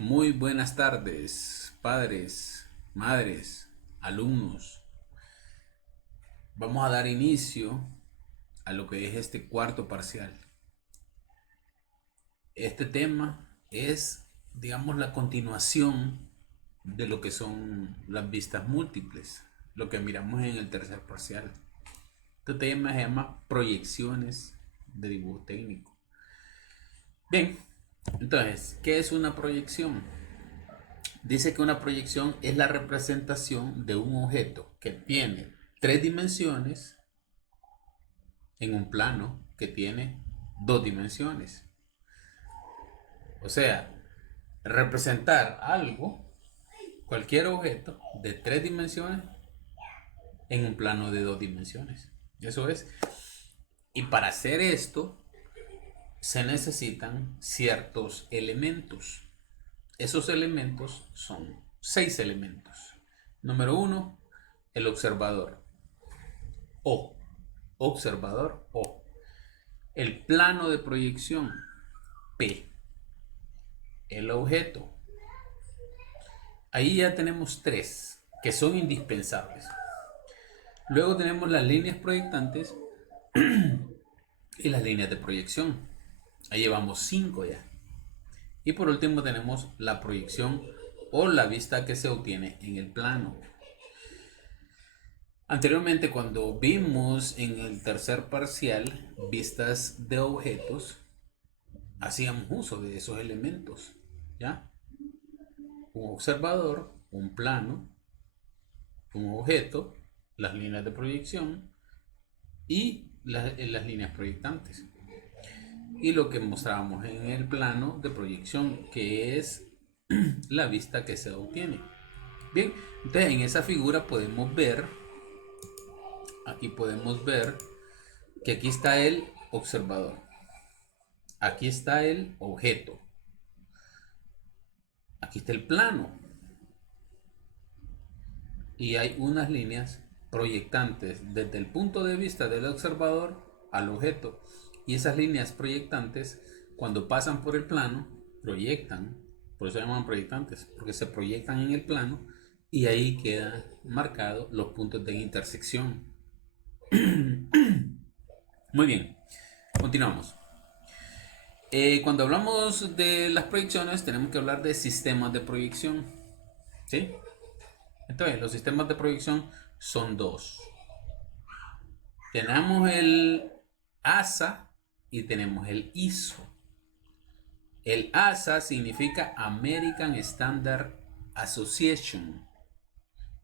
Muy buenas tardes, padres, madres, alumnos. Vamos a dar inicio a lo que es este cuarto parcial. Este tema es, digamos, la continuación de lo que son las vistas múltiples, lo que miramos en el tercer parcial. Este tema se llama proyecciones de dibujo técnico. Bien, entonces, ¿qué es una proyección? Dice que una proyección es la representación de un objeto que tiene tres dimensiones en un plano que tiene dos dimensiones. O sea, representar algo, cualquier objeto de tres dimensiones en un plano de dos dimensiones. Eso es. Y para hacer esto se necesitan ciertos elementos. Esos elementos son 6 elementos. Número 1, el observador. O. Observador O. El plano de proyección P. El objeto. Ahí ya tenemos 3 que son indispensables. Luego tenemos las líneas proyectantes y las líneas de proyección. Ahí llevamos 5 ya. Y por último tenemos la proyección o la vista que se obtiene en el plano. Anteriormente, cuando vimos en el tercer parcial vistas de objetos, hacíamos uso de esos elementos, ¿ya? Un observador, un plano, un objeto, las líneas de proyección y las líneas proyectantes. Y lo que mostrábamos en el plano de proyección, que es la vista que se obtiene. Bien, entonces en esa figura podemos ver, aquí podemos ver que aquí está el observador, aquí está el objeto, aquí está el plano y hay unas líneas proyectantes desde el punto de vista del observador al objeto, y esas líneas proyectantes cuando pasan por el plano proyectan, por eso se llaman proyectantes, porque se proyectan en el plano y ahí quedan marcados los puntos de intersección. Muy bien, continuamos. Cuando hablamos de las proyecciones tenemos que hablar de sistemas de proyección, ¿sí? Entonces los sistemas de proyección son dos. Tenemos el ASA y tenemos el ISO. El ASA significa American Standard Association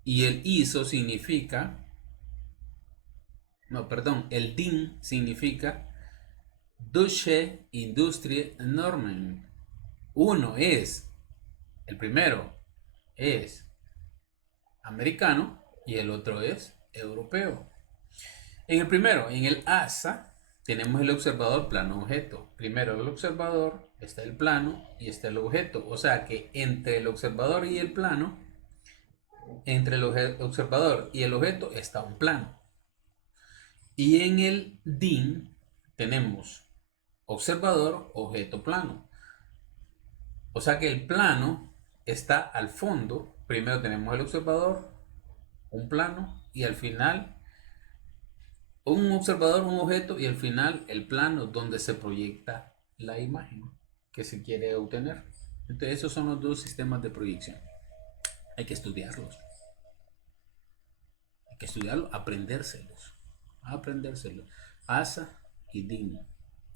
y el ISO significa, no, perdón, el DIN significa Deutsche Industrienormen. El primero es americano y el otro es europeo. En el primero, en el ASA, tenemos el observador plano objeto. Primero el observador, está el plano y está el objeto. O sea que entre el observador y el plano, entre el observador y el objeto está un plano. Y en el DIN tenemos observador, objeto, plano. O sea que el plano está al fondo. Primero tenemos el observador, un plano y al final un observador, un objeto y al final el plano donde se proyecta la imagen que se quiere obtener. Entonces esos son los dos sistemas de proyección. Hay que estudiarlos. Hay que estudiarlos, aprendérselos. ASA y DIN.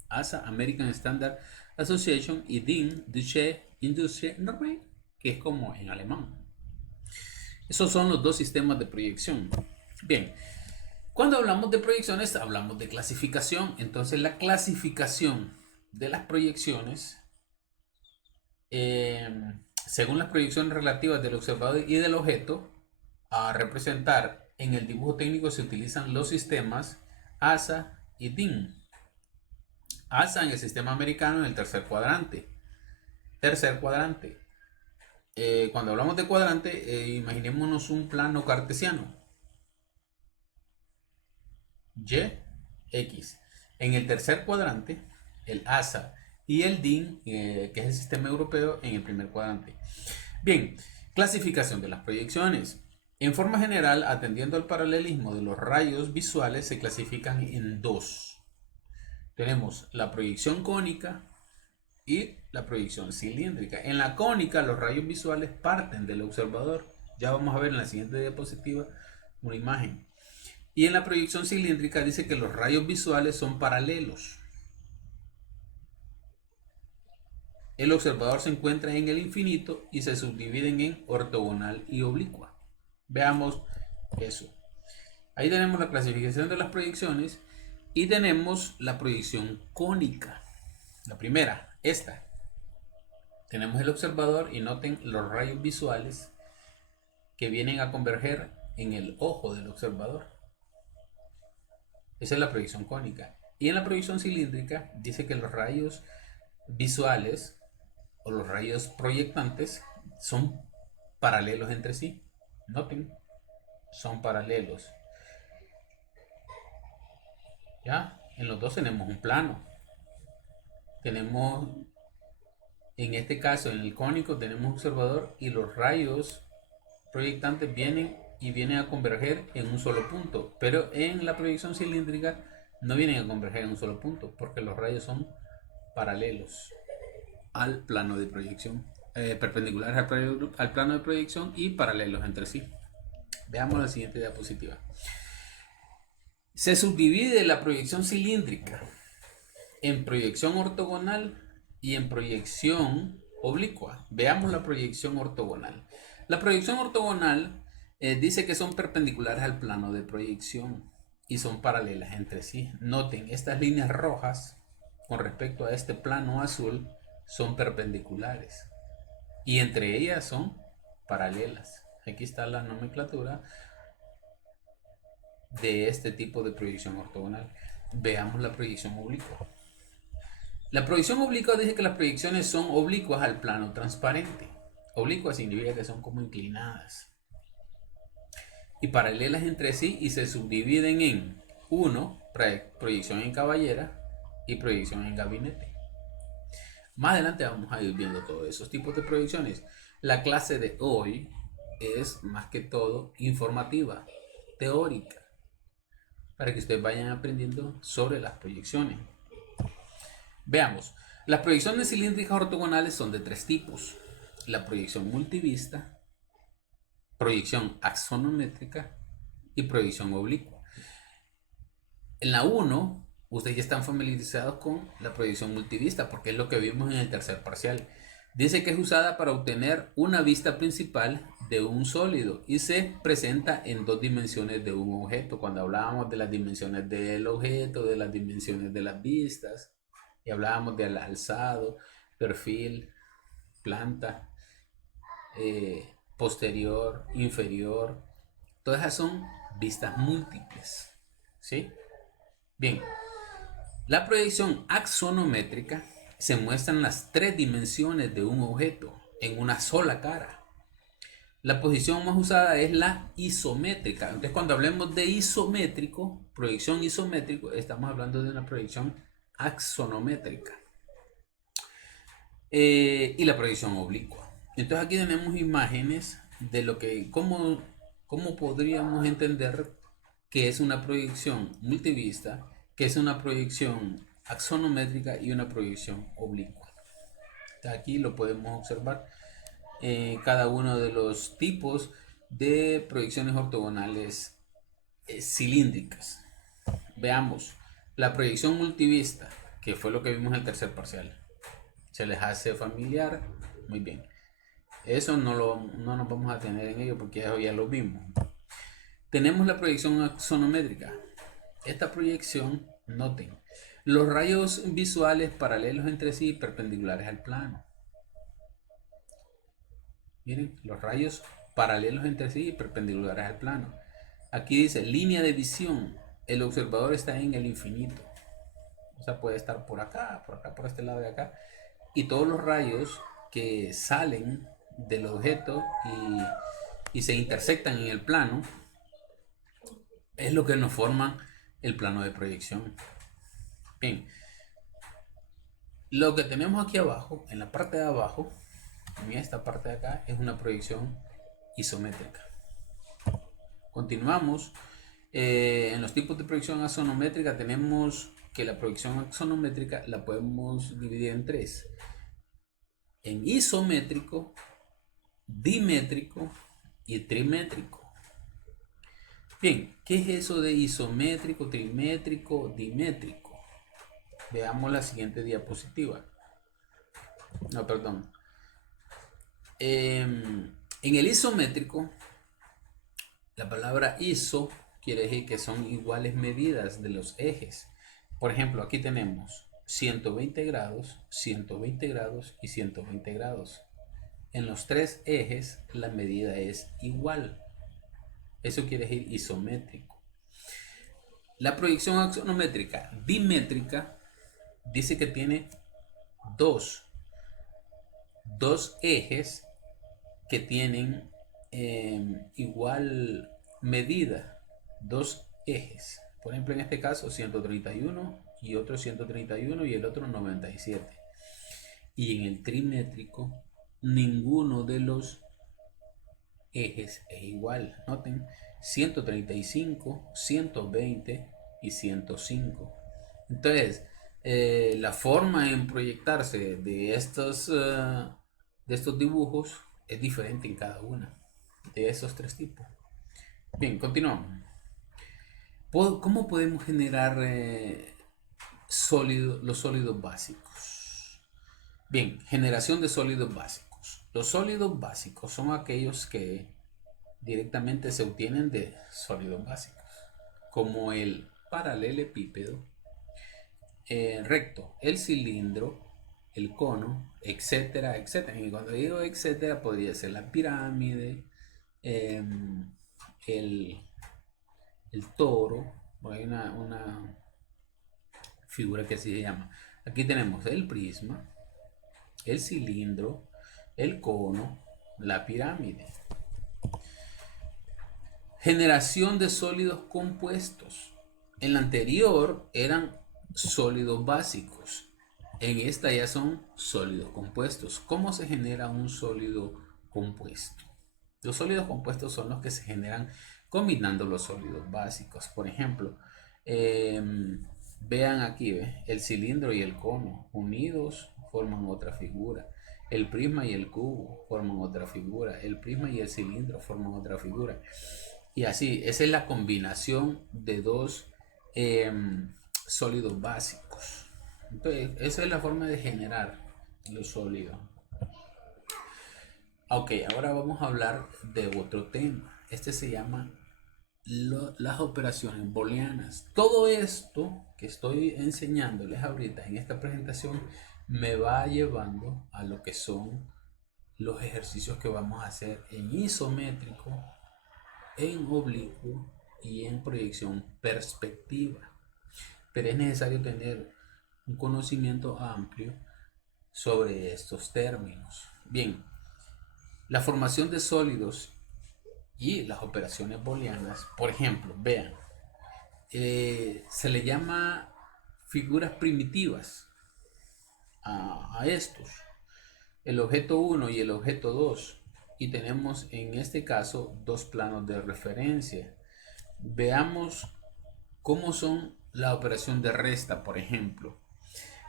ASA, American Standard Association, y DIN, Deutsche Industrienormen, que es como en alemán. Esos son los dos sistemas de proyección. Bien, cuando hablamos de proyecciones, hablamos de clasificación. Entonces, la clasificación de las proyecciones, según las proyecciones relativas del observador y del objeto, a representar en el dibujo técnico se utilizan los sistemas ASA y DIN. ASA en el sistema americano en el tercer cuadrante. Cuando hablamos de cuadrante, imaginémonos un plano cartesiano. Y, X. En el tercer cuadrante, el ASA y el DIN, que es el sistema europeo, en el primer cuadrante. Bien, clasificación de las proyecciones. En forma general, atendiendo al paralelismo de los rayos visuales, se clasifican en dos. Tenemos la proyección cónica y la proyección cilíndrica. En la cónica, los rayos visuales parten del observador. Ya vamos a ver en la siguiente diapositiva una imagen. Y en la proyección cilíndrica dice que los rayos visuales son paralelos. El observador se encuentra en el infinito y se subdividen en ortogonal y oblicua. Veamos eso. Ahí tenemos la clasificación de las proyecciones y tenemos la proyección cónica. La primera, esta. Tenemos el observador y noten los rayos visuales que vienen a converger en el ojo del observador. Esa es la proyección cónica. Y en la proyección cilíndrica dice que los rayos visuales o los rayos proyectantes son paralelos entre sí. Noten, son paralelos. Ya, en los dos tenemos un plano. Tenemos, en este caso, en el cónico tenemos observador y los rayos proyectantes vienen a converger en un solo punto, pero en la proyección cilíndrica no vienen a converger en un solo punto porque los rayos son paralelos al plano de proyección, perpendiculares al plano de proyección y paralelos entre sí. Veamos la siguiente diapositiva. Se subdivide la proyección cilíndrica en proyección ortogonal y en proyección oblicua. Veamos la proyección ortogonal. La proyección ortogonal dice que son perpendiculares al plano de proyección y son paralelas entre sí. Noten, estas líneas rojas con respecto a este plano azul son perpendiculares y entre ellas son paralelas. Aquí está la nomenclatura de este tipo de proyección ortogonal. Veamos la proyección oblicua. La proyección oblicua dice que las proyecciones son oblicuas al plano transparente. Oblicua significa que son como inclinadas y paralelas entre sí y se subdividen en 1, proyección en caballera y proyección en gabinete. Más adelante vamos a ir viendo todos esos tipos de proyecciones. La clase de hoy es más que todo informativa, teórica, para que ustedes vayan aprendiendo sobre las proyecciones. Veamos, las proyecciones cilíndricas ortogonales son de tres tipos: la proyección multivista, proyección axonométrica y proyección oblicua. En la 1, ustedes ya están familiarizados con la proyección multivista porque es lo que vimos en el tercer parcial. Dice que es usada para obtener una vista principal de un sólido y se presenta en dos dimensiones de un objeto. Cuando hablábamos de las dimensiones del objeto, de las dimensiones de las vistas, y hablábamos del alzado, perfil, planta, posterior, inferior, todas esas son vistas múltiples, ¿sí? Bien, la proyección axonométrica se muestran las tres dimensiones de un objeto en una sola cara. La posición más usada es la isométrica. Entonces, cuando hablemos de isométrico, proyección isométrico, estamos hablando de una proyección axonométrica. Y la proyección oblicua. Entonces, aquí tenemos imágenes de lo que, cómo podríamos entender que es una proyección multivista, que es una proyección axonométrica y una proyección oblicua. Aquí lo podemos observar cada uno de los tipos de proyecciones ortogonales cilíndricas. Veamos la proyección multivista, que fue lo que vimos en el tercer parcial. ¿Se les hace familiar? Muy bien. Eso no nos vamos a tener en ello porque ya lo vimos. Tenemos la proyección axonométrica. Esta proyección, noten, los rayos visuales paralelos entre sí perpendiculares al plano. Miren, los rayos paralelos entre sí perpendiculares al plano. Aquí dice línea de visión. El observador está en el infinito. O sea, puede estar por acá, por este lado de acá. Y todos los rayos que salen del objeto y se intersectan en el plano es lo que nos forma el plano de proyección. Bien, Lo que tenemos aquí abajo, en la parte de abajo, en esta parte de acá, es una proyección isométrica. Continuamos. En los tipos de proyección axonométrica tenemos que la proyección axonométrica la podemos dividir en tres. En isométrico, dimétrico y trimétrico. Bien, ¿qué es eso de isométrico, trimétrico, dimétrico? Veamos la siguiente diapositiva. No, perdón. En el isométrico, la palabra iso quiere decir que son iguales medidas de los ejes. Por ejemplo, aquí tenemos 120 grados, 120 grados y 120 grados. En los tres ejes la medida es igual. Eso quiere decir isométrico. La proyección axonométrica dimétrica dice que tiene dos ejes que tienen igual medida, dos ejes. Por ejemplo, en este caso 131 y otro 131 y el otro 97. Y en el trimétrico ninguno de los ejes es igual. Noten 135, 120 y 105. Entonces, la forma en proyectarse de estos dibujos es diferente en cada una de esos tres tipos. Bien, continuamos. ¿Cómo podemos generar los sólidos básicos? Bien, generación de sólidos básicos. Los sólidos básicos son aquellos que directamente se obtienen de sólidos básicos, como el paralelepípedo, recto, el cilindro, el cono, etcétera, etcétera. Y cuando digo etcétera, podría ser la pirámide, el toro. Hay una figura que así se llama. Aquí tenemos el prisma, el cilindro, el cono, la pirámide. Generación de sólidos compuestos. En la anterior eran sólidos básicos. En esta ya son sólidos compuestos. ¿Cómo se genera un sólido compuesto? Los sólidos compuestos son los que se generan combinando los sólidos básicos. Por ejemplo, vean aquí, el cilindro y el cono unidos forman otra figura. El prisma y el cubo forman otra figura. El prisma y el cilindro forman otra figura. Y así, esa es la combinación de dos sólidos básicos. Entonces, esa es la forma de generar los sólidos. Ok, ahora vamos a hablar de otro tema. Este se llama las operaciones booleanas. Todo esto que estoy enseñándoles ahorita en esta presentación me va llevando a lo que son los ejercicios que vamos a hacer en isométrico, en oblicuo y en proyección perspectiva. Pero es necesario tener un conocimiento amplio sobre estos términos. Bien, la formación de sólidos y las operaciones booleanas, por ejemplo, vean, se le llama figuras primitivas a estos, el objeto 1 y el objeto 2, y tenemos en este caso dos planos de referencia. Veamos cómo son la operación de resta. Por ejemplo,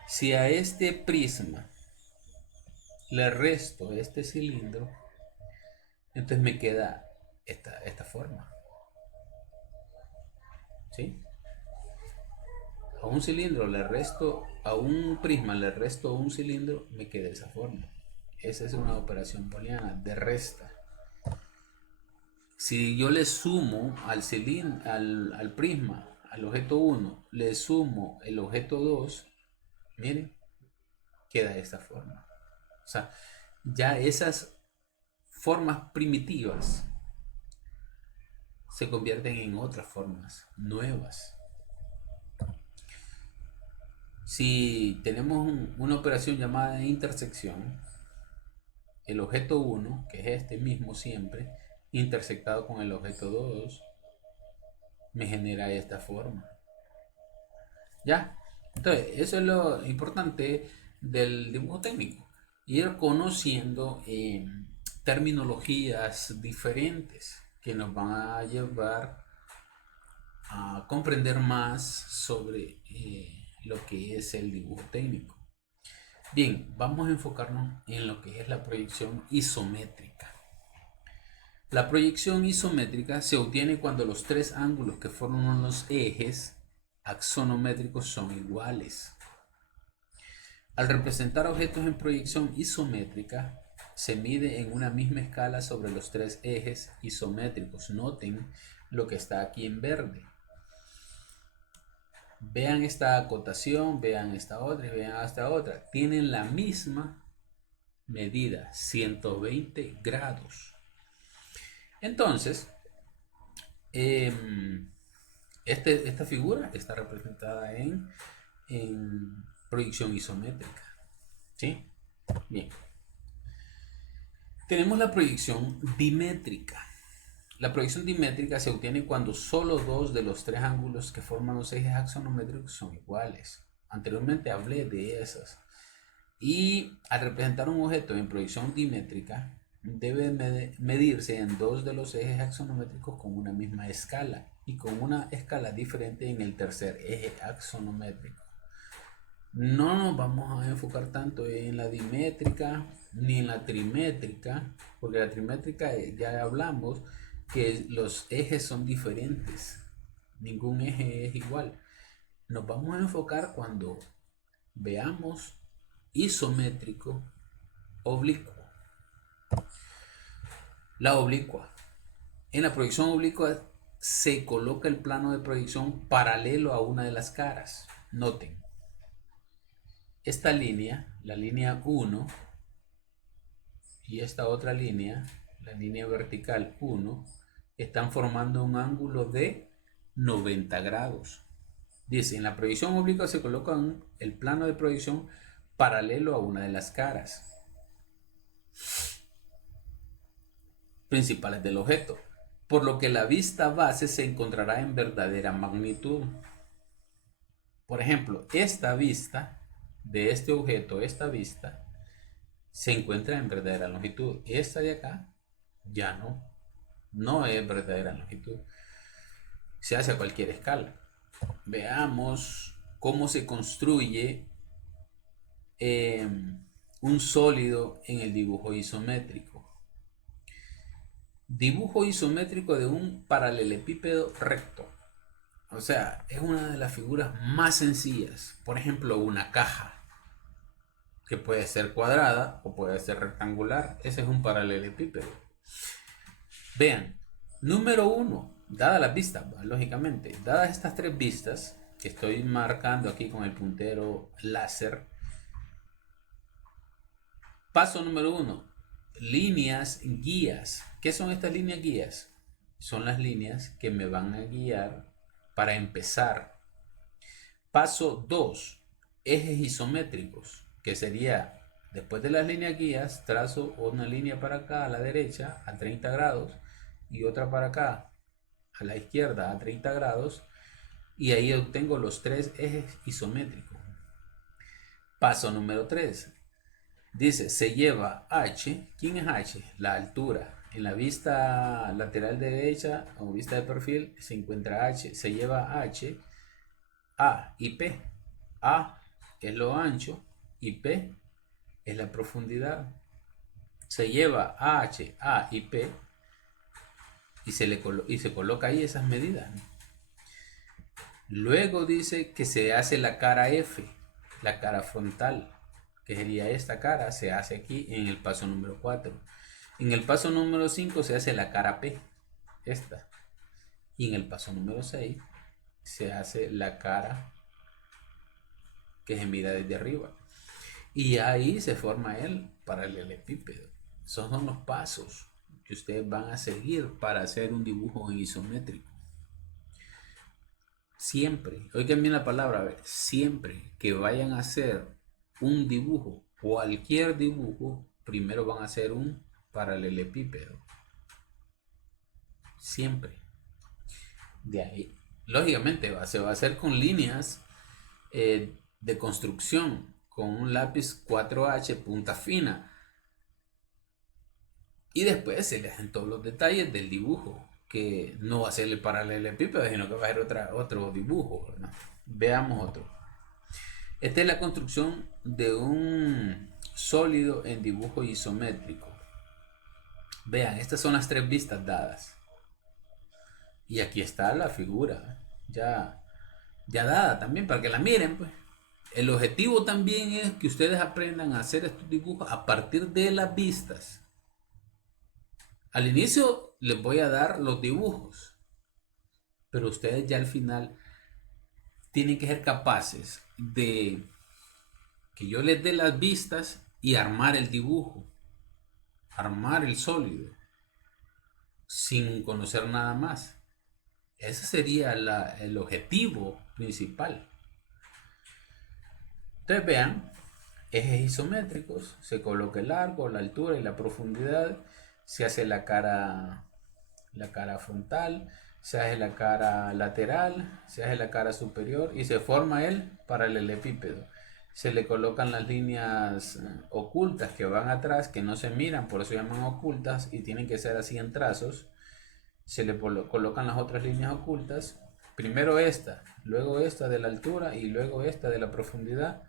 si a este prisma le resto este cilindro, entonces me queda esta forma. ¿Sí? A un cilindro le resto, a un prisma le resto un cilindro, me queda esa forma. Esa es una operación booleana de resta. Si yo le sumo al cilindro, al prisma, al objeto 1, le sumo el objeto 2, miren, queda de esta forma. O sea, ya esas formas primitivas se convierten en otras formas nuevas. Si tenemos una operación llamada intersección, el objeto 1, que es este mismo siempre, intersectado con el objeto 2, me genera esta forma. ¿Ya? Entonces, eso es lo importante, del dibujo técnico. Ir conociendo terminologías diferentes que nos van a llevar a comprender más sobre lo que es el dibujo técnico. Bien, vamos a enfocarnos en lo que es la proyección isométrica. La proyección isométrica se obtiene cuando los tres ángulos que forman los ejes axonométricos son iguales. Al representar objetos en proyección isométrica, se mide en una misma escala sobre los tres ejes isométricos. Noten lo que está aquí en verde. Vean esta acotación, vean esta otra y vean esta otra. Tienen la misma medida, 120 grados. Entonces, esta figura está representada en proyección isométrica. ¿Sí? Bien. Tenemos la proyección dimétrica. La proyección dimétrica se obtiene cuando solo dos de los tres ángulos que forman los ejes axonométricos son iguales. Anteriormente hablé de esas. Y al representar un objeto en proyección dimétrica, debe medirse en dos de los ejes axonométricos con una misma escala y con una escala diferente en el tercer eje axonométrico. No nos vamos a enfocar tanto en la dimétrica ni en la trimétrica, porque la trimétrica ya hablamos que los ejes son diferentes, ningún eje es igual. Nos vamos a enfocar cuando veamos isométrico, oblicuo. La oblicua. En la proyección oblicua se coloca el plano de proyección paralelo a una de las caras. Noten, esta línea, la línea 1, y esta otra línea, la línea vertical 1, están formando un ángulo de 90 grados. Dice, en la proyección oblicua se coloca el plano de proyección paralelo a una de las caras principales del objeto, por lo que la vista base se encontrará en verdadera magnitud. Por ejemplo, esta vista de este objeto, esta vista, se encuentra en verdadera longitud. Esta de acá ya no es verdadera longitud. Se hace a cualquier escala. Veamos cómo se construye un sólido en el dibujo isométrico. Dibujo isométrico de un paralelepípedo recto. O sea, es una de las figuras más sencillas. Por ejemplo, una caja, que puede ser cuadrada o puede ser rectangular. Ese es un paralelepípedo. Vean, número 1, dadas las vistas, lógicamente, dadas estas tres vistas que estoy marcando aquí con el puntero láser. Paso número 1, líneas guías. ¿Qué son estas líneas guías? Son las líneas que me van a guiar para empezar. Paso 2, ejes isométricos, que sería, después de las líneas guías, trazo una línea para acá a la derecha a 30 grados y otra para acá a la izquierda a 30 grados, y ahí obtengo los tres ejes isométricos. Paso número 3, dice, se lleva H. ¿Quién es H? La altura. En la vista lateral derecha o vista de perfil se encuentra H. Se lleva H, A y P. A es lo ancho y P es la profundidad. Se lleva H, A y P y se coloca ahí esas medidas. Luego dice que se hace la cara F, la cara frontal, que sería esta cara, se hace aquí en el paso número 4. En el paso número 5 se hace la cara P, esta. Y en el paso número 6 se hace la cara que se mira desde arriba. Y ahí se forma el paralelepípedo. Esos son los pasos que ustedes van a seguir para hacer un dibujo en isométrico. Siempre, oigan bien la palabra, a ver, siempre que vayan a hacer un dibujo, cualquier dibujo, primero van a hacer un paralelepípedo. Siempre. De ahí, lógicamente, se va a hacer con líneas de construcción. con un lápiz 4H punta fina. Y después se le hacen todos los detalles del dibujo, que no va a ser el paralelepípedo, sino que va a ser otro dibujo, ¿verdad? Veamos otro. Esta es la construcción de un sólido en dibujo isométrico. Vean, estas son las tres vistas dadas. Y aquí está la figura, ya dada también, para que la miren, pues. El objetivo también es que ustedes aprendan a hacer estos dibujos a partir de las vistas. Al inicio les voy a dar los dibujos, pero ustedes ya al final tienen que ser capaces de que yo les dé las vistas y armar el dibujo, armar el sólido, sin conocer nada más. Ese sería el objetivo principal. Entonces vean, ejes isométricos, se coloca el largo, la altura y la profundidad, se hace la cara frontal, se hace la cara lateral, se hace la cara superior y se forma el paralelepípedo. Se le colocan las líneas ocultas que van atrás, que no se miran, por eso llaman ocultas y tienen que ser así en trazos. Se le colocan las otras líneas ocultas, primero esta, luego esta de la altura y luego esta de la profundidad,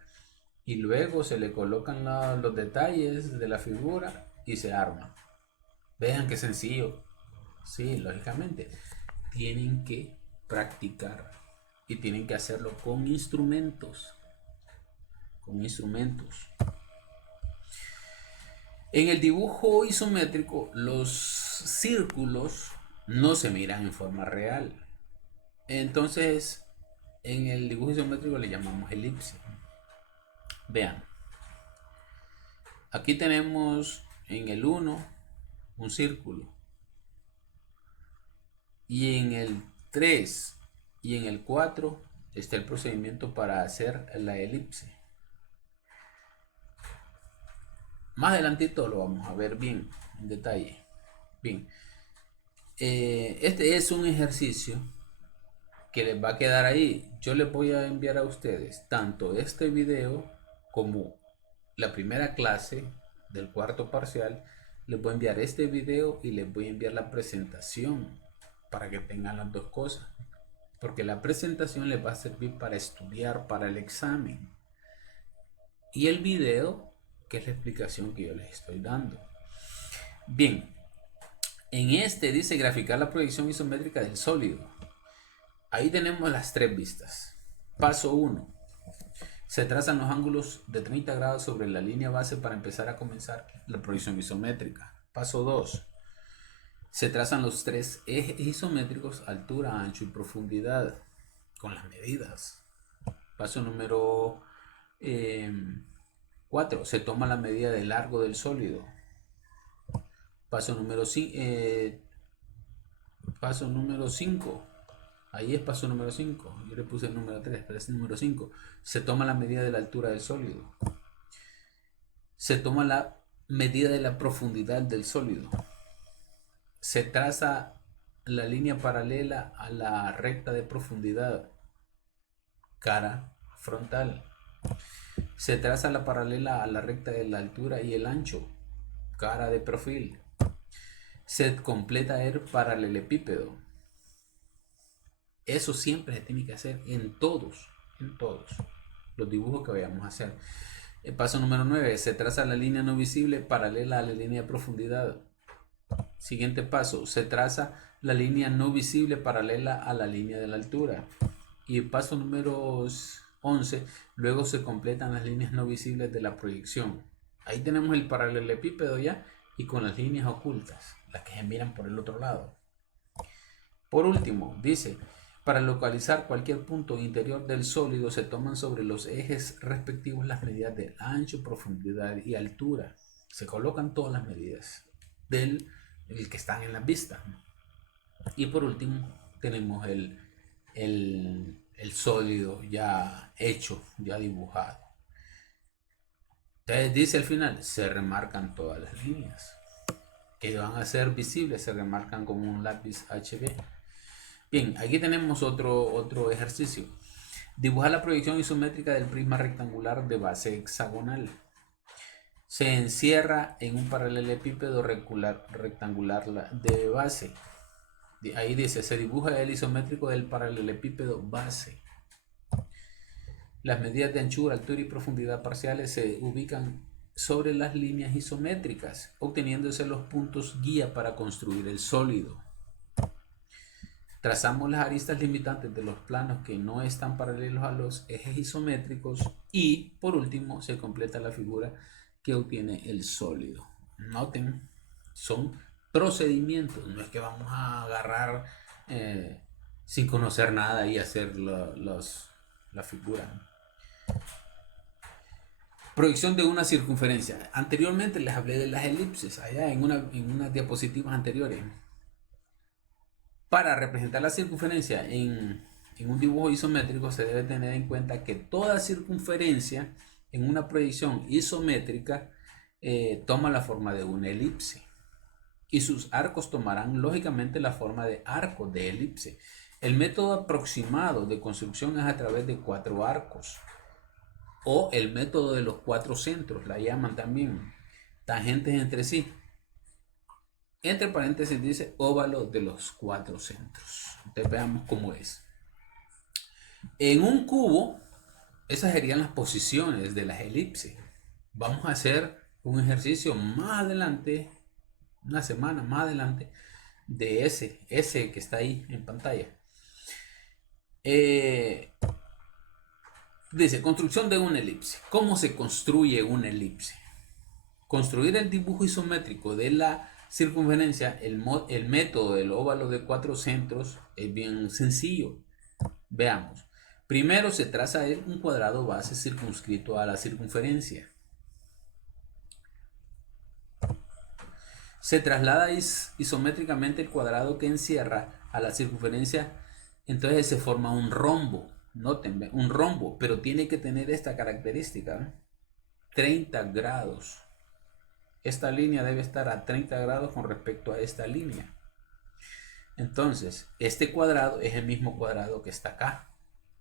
y luego se le colocan los detalles de la figura y se arma. Vean qué sencillo. Sí, lógicamente tienen que practicar y tienen que hacerlo con instrumentos. En el dibujo isométrico, los círculos no se miran en forma real. Entonces, en el dibujo isométrico le llamamos elipse. Vean, aquí tenemos en el 1 un círculo, y en el 3 y en el 4 está el procedimiento para hacer la elipse. Más adelantito lo vamos a ver bien en detalle. Bien, este es un ejercicio que les va a quedar ahí. Yo les voy a enviar a ustedes tanto este video como la primera clase del cuarto parcial. Les voy a enviar este video y les voy a enviar la presentación para que tengan las dos cosas, porque la presentación les va a servir para estudiar para el examen, y el video, que es la explicación que yo les estoy dando. Bien, en este dice graficar la proyección isométrica del sólido. Ahí tenemos las tres vistas. Paso 1. Se trazan los ángulos de 30 grados sobre la línea base para empezar a comenzar la proyección isométrica. Paso 2. Se trazan los tres ejes isométricos, altura, ancho y profundidad, con las medidas. Paso número 4. Se toma la medida de largo del sólido. Paso número 5. Ahí es paso número 5. Yo le puse el número 3, pero es el número 5. Se toma la medida de la altura del sólido. Se toma la medida de la profundidad del sólido. Se traza la línea paralela a la recta de profundidad, cara frontal. Se traza la paralela a la recta de la altura y el ancho, cara de perfil. Se completa el paralelepípedo. Eso siempre se tiene que hacer en todos los dibujos que vayamos a hacer. El paso número 9. Se traza la línea no visible paralela a la línea de profundidad. Siguiente paso. Se traza la línea no visible paralela a la línea de la altura. Y el paso número 11. Luego se completan las líneas no visibles de la proyección. Ahí tenemos el paralelepípedo ya, y con las líneas ocultas, las que se miran por el otro lado. Por último, dice: para localizar cualquier punto interior del sólido se toman sobre los ejes respectivos las medidas de ancho, profundidad y altura. Se colocan todas las medidas del que están en la vista. Y por último tenemos el sólido ya hecho, ya dibujado. Entonces dice al final: se remarcan todas las líneas que van a ser visibles, se remarcan con un lápiz HB. Bien, aquí tenemos otro ejercicio. Dibuja la proyección isométrica del prisma rectangular de base hexagonal. Se encierra en un paralelepípedo rectangular de base. Ahí dice, se dibuja el isométrico del paralelepípedo base. Las medidas de anchura, altura y profundidad parciales se ubican sobre las líneas isométricas, obteniéndose los puntos guía para construir el sólido. Trazamos las aristas limitantes de los planos que no están paralelos a los ejes isométricos y, por último, se completa la figura que obtiene el sólido. Noten, son procedimientos, no es que vamos a agarrar sin conocer nada y hacer la figura. Proyección de una circunferencia. Anteriormente les hablé de las elipses, allá en unas diapositivas anteriores. Para representar la circunferencia en un dibujo isométrico se debe tener en cuenta que toda circunferencia en una proyección isométrica toma la forma de una elipse y sus arcos tomarán lógicamente la forma de arcos de elipse. El método aproximado de construcción es a través de 4 arcos o el método de los 4 centros, la llaman también tangentes entre sí. Entre paréntesis dice óvalo de los 4 centros. Entonces veamos cómo es. En un cubo, esas serían las posiciones de las elipses. Vamos a hacer un ejercicio más adelante, una semana más adelante, de ese que está ahí en pantalla. Dice, construcción de una elipse. ¿Cómo se construye una elipse? Construir el dibujo isométrico de la circunferencia, el método del óvalo de 4 centros es bien sencillo. Veamos. Primero se traza un cuadrado base circunscrito a la circunferencia. Se traslada isométricamente el cuadrado que encierra a la circunferencia, entonces se forma un rombo. Noten, un rombo, pero tiene que tener esta característica, 30 grados. Esta línea debe estar a 30 grados con respecto a esta línea. Entonces, este cuadrado es el mismo cuadrado que está acá.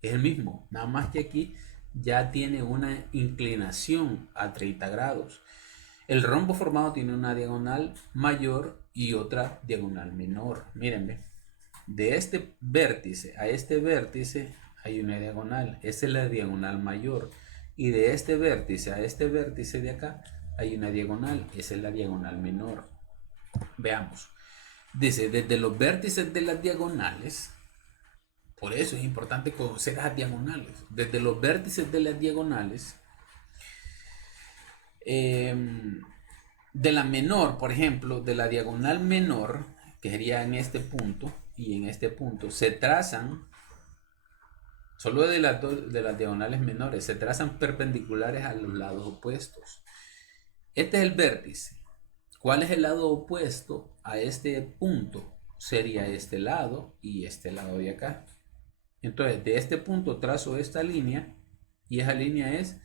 Es el mismo, nada más que aquí ya tiene una inclinación a 30 grados. El rombo formado tiene una diagonal mayor y otra diagonal menor. Miren, de este vértice a este vértice hay una diagonal. Esa es la diagonal mayor. Y de este vértice a este vértice de acá hay una diagonal. Esa es la diagonal menor. Veamos. Dice, desde los vértices de las diagonales, por eso es importante conocer las diagonales. Desde los vértices de las diagonales, de la menor, por ejemplo, de la diagonal menor, que sería en este punto y en este punto, se trazan, solo de las diagonales menores, se trazan perpendiculares a los lados opuestos. Este es el vértice. ¿Cuál es el lado opuesto a este punto? Sería este lado y este lado de acá. Entonces, de este punto trazo esta línea y esa línea es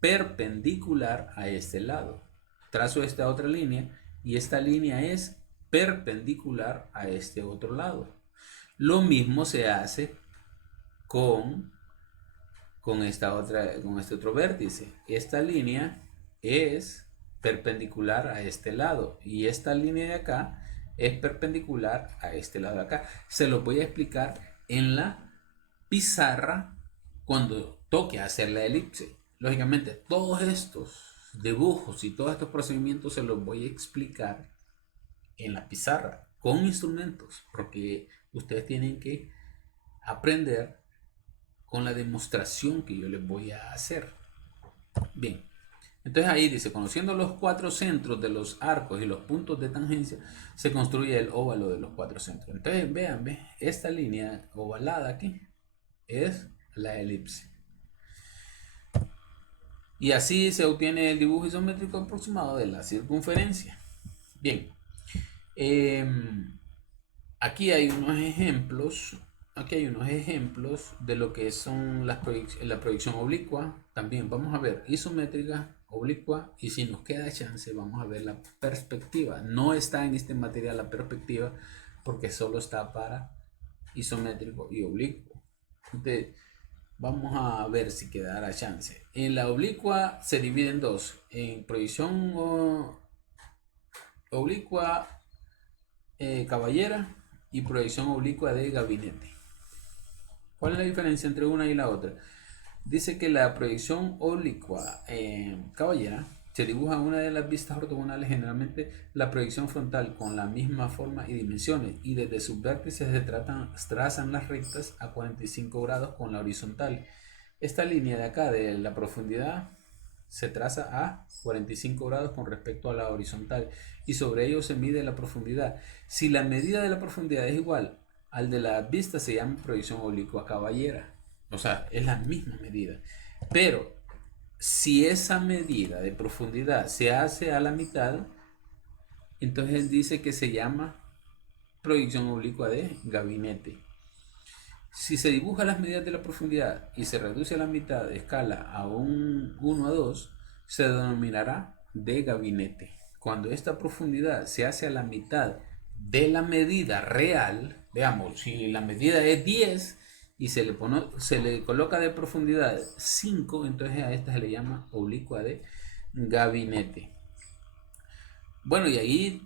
perpendicular a este lado. Trazo esta otra línea y esta línea es perpendicular a este otro lado. Lo mismo se hace con este otro vértice. Esta línea es perpendicular a este lado y esta línea de acá es perpendicular a este lado de acá. Se lo voy a explicar en la pizarra cuando toque hacer la elipse. Lógicamente todos estos dibujos y todos estos procedimientos se los voy a explicar en la pizarra con instrumentos, porque ustedes tienen que aprender con la demostración que yo les voy a hacer. Bien, entonces ahí dice, conociendo los 4 centros de los arcos y los puntos de tangencia, se construye el óvalo de los 4 centros. Entonces vean, esta línea ovalada aquí es la elipse. Y así se obtiene el dibujo isométrico aproximado de la circunferencia. Bien, aquí hay unos ejemplos. Aquí hay unos ejemplos de lo que son la proyección oblicua. También vamos a ver isométrica, oblicua, y si nos queda chance vamos a ver la perspectiva. No está en este material la perspectiva porque solo está para isométrico y oblicuo. Entonces, Vamos a ver si quedará chance. En la oblicua se divide en dos. En proyección oblicua caballera y proyección oblicua de gabinete. ¿Cuál es la diferencia entre una y la otra? Dice que la proyección oblicua caballera se dibuja en una de las vistas ortogonales, generalmente la proyección frontal con la misma forma y dimensiones, y desde sus vértices se trazan las rectas a 45 grados con la horizontal. Esta línea de acá de la profundidad se traza a 45 grados con respecto a la horizontal y sobre ello se mide la profundidad. Si la medida de la profundidad es igual al de la vista, se llama proyección oblicua caballera. O sea, es la misma medida. Pero si esa medida de profundidad se hace a la mitad, entonces él dice que se llama proyección oblicua de gabinete. Si se dibuja las medidas de la profundidad y se reduce a la mitad de escala a un 1 a 2, se denominará de gabinete. Cuando esta profundidad se hace a la mitad de la medida real, veamos, si la medida es 10 y se le coloca de profundidad 5, entonces a esta se le llama oblicua de gabinete. Bueno, y ahí,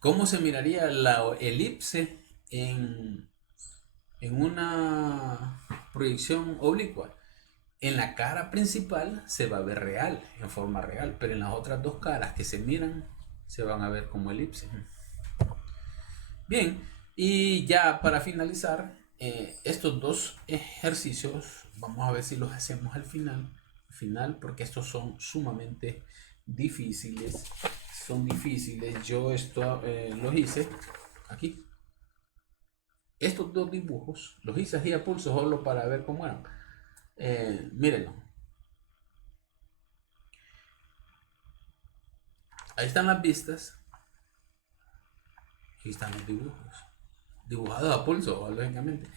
¿cómo se miraría la elipse en una proyección oblicua? En la cara principal se va a ver real, en forma real, pero en las otras dos caras que se miran se van a ver como elipse. Bien, y ya para finalizar, estos dos ejercicios, vamos a ver si los hacemos al final, porque estos son sumamente difíciles. Son difíciles. Yo esto los hice aquí. Estos dos dibujos los hice así a pulso solo para ver cómo eran. Mírenlo. Ahí están las vistas. Aquí están los dibujos. Dibujados a pulso, lógicamente.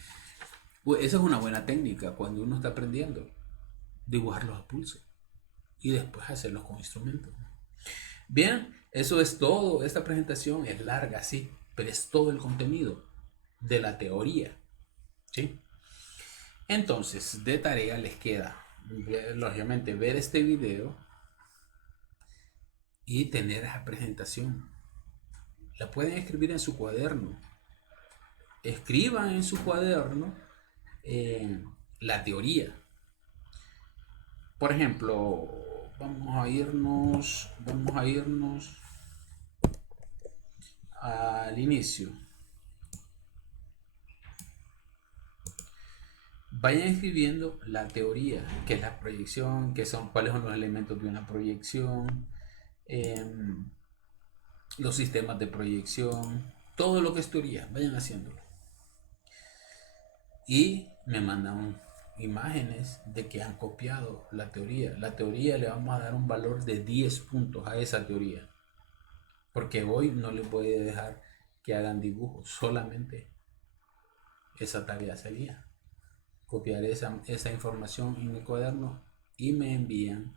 Esa es una buena técnica cuando uno está aprendiendo. Dibujarlos a pulso. Y después hacerlos con instrumentos. Bien, eso es todo. Esta presentación es larga, sí, pero es todo el contenido de la teoría. ¿Sí? Entonces, de tarea les queda, lógicamente, ver este video y tener esa presentación. La pueden escribir en su cuaderno. Escriban en su cuaderno la teoría. Por ejemplo, vamos a irnos al inicio. Vayan escribiendo la teoría, que es la proyección, cuáles son los elementos de una proyección, los sistemas de proyección, todo lo que es teoría, vayan haciéndolo. Y me mandan imágenes de que han copiado la teoría. La teoría le vamos a dar un valor de 10 puntos a esa teoría. Porque hoy no les voy a dejar que hagan dibujos, solamente esa tarea sería copiar esa información en el cuaderno y me envían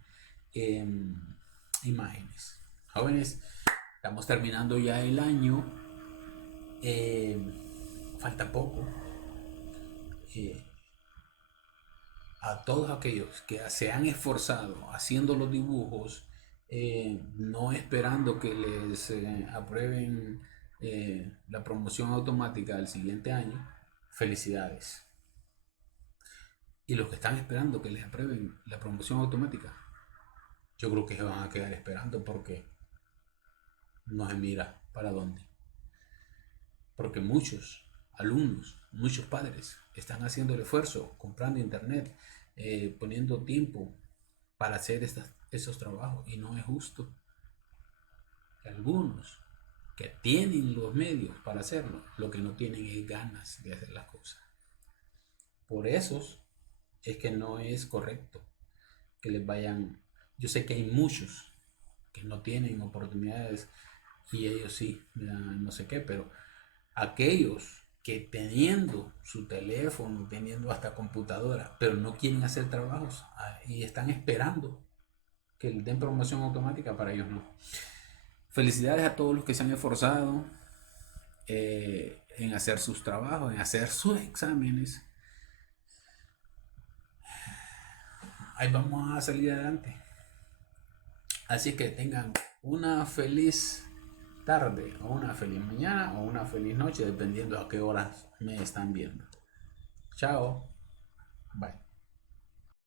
imágenes. Jóvenes, estamos terminando ya el año. Falta poco. A todos aquellos que se han esforzado haciendo los dibujos, no esperando que les aprueben la promoción automática del siguiente año, felicidades. Y los que están esperando que les aprueben la promoción automática, yo creo que se van a quedar esperando porque no se mira para dónde. Porque muchos alumnos, muchos padres están haciendo el esfuerzo, comprando internet, poniendo tiempo para hacer esos trabajos, y no es justo que algunos que tienen los medios para hacerlo, lo que no tienen es ganas de hacer las cosas. Por eso es que no es correcto que les vayan. Yo sé que hay muchos que no tienen oportunidades y ellos sí, no sé qué, pero aquellos que teniendo su teléfono, teniendo hasta computadora, pero no quieren hacer trabajos y están esperando que les den promoción automática, para ellos no. Felicidades a todos los que se han esforzado en hacer sus trabajos, en hacer sus exámenes. ahí vamos a salir adelante. Así que tengan una feliz tarde o una feliz mañana o una feliz noche, dependiendo a qué horas me están viendo. Chao. Bye.